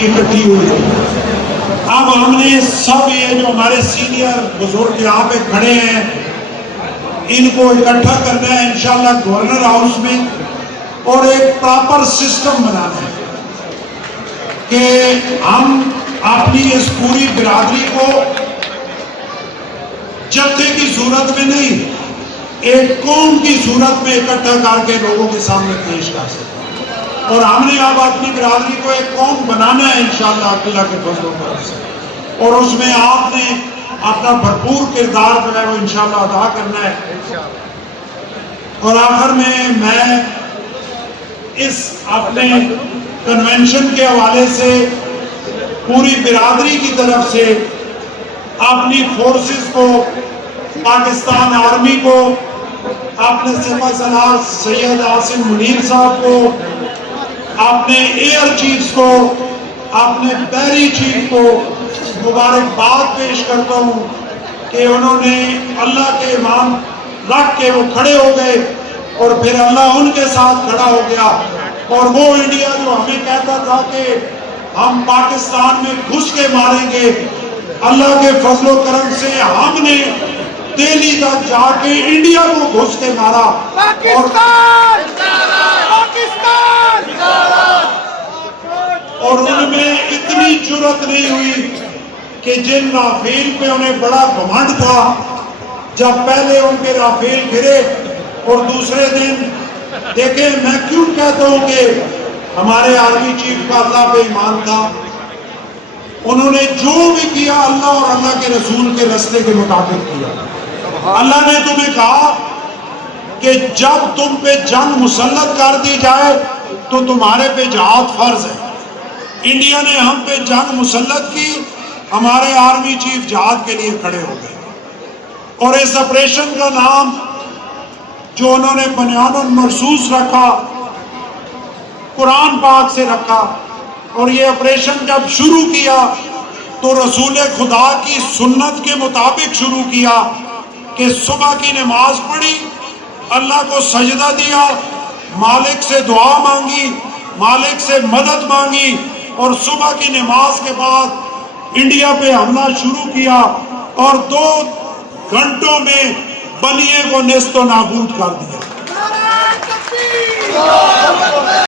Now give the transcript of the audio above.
اکٹھی ہوئی. اب ہم نے سب یہ جو ہمارے سینئر بزرگ یہاں پہ کھڑے ہیں ان کو اکٹھا کرنا ہے انشاءاللہ گورنر ہاؤس میں اور ایک پراپر سسٹم بنانا ہے کہ ہم اپنی اس پوری برادری کو جتھے کی صورت میں نہیں ایک قوم کی صورت میں اکٹھا کر کے لوگوں کے سامنے پیش کر سکتے ہیں. اور ہم نے اب اپنی برادری کو ایک قوم بنانا ہے انشاءاللہ اللہ کے فضل و کرم سے, اور اس میں آپ نے اپنا بھرپور کردار جو ہے وہ انشاءاللہ ادا کرنا ہے. اور آخر میں اس اپنے کنونشن کے حوالے سے پوری برادری کی طرف سے اپنی فورسز کو, پاکستان آرمی کو, اپنے سپہ سالار سید عاصم منیر صاحب کو, اپنے ایئر چیفز کو, اپنے بحری چیف کو مبارکباد پیش کرتا ہوں کہ انہوں نے اللہ کے ایمان رکھ کے وہ کھڑے ہو گئے اور پھر اللہ ان کے ساتھ کھڑا ہو گیا. اور وہ انڈیا جو ہمیں کہتا تھا کہ ہم پاکستان میں گھس کے ماریں گے, اللہ کے فضل و کرم سے ہم نے دہلی تک جا کے انڈیا کو گھس کے مارا. اور ان میں اتنی جرأت نہیں ہوئی کہ جن رافیل پہ انہیں بڑا گھمنڈ تھا, جب پہلے ان کے رافیل گرے اور دوسرے دن دیکھیں میں کیوں کہتا ہوں کہ ہمارے آرمی چیف کا اللہ پہ ایمان تھا, انہوں نے جو بھی کیا اللہ اور اللہ کے رسول کے راستے کے مطابق کیا. اللہ نے تمہیں کہا کہ جب تم پہ جنگ مسلط کر دی جائے تو تمہارے پہ جہاد فرض ہے. انڈیا نے ہم پہ جنگ مسلط کی, ہمارے آرمی چیف جہاد کے لیے کھڑے ہو گئے. اور اس آپریشن کا نام جو انہوں نے بنیان المرصوص رکھا, قرآن پاک سے رکھا. اور یہ آپریشن جب شروع کیا تو رسول خدا کی سنت کے مطابق شروع کیا کہ صبح کی نماز پڑھی, اللہ کو سجدہ دیا, مالک سے دعا مانگی, مالک سے مدد مانگی, اور صبح کی نماز کے بعد انڈیا پہ حملہ شروع کیا اور 2 گھنٹوں میں بلیے کو نیست و نابود کر دیا.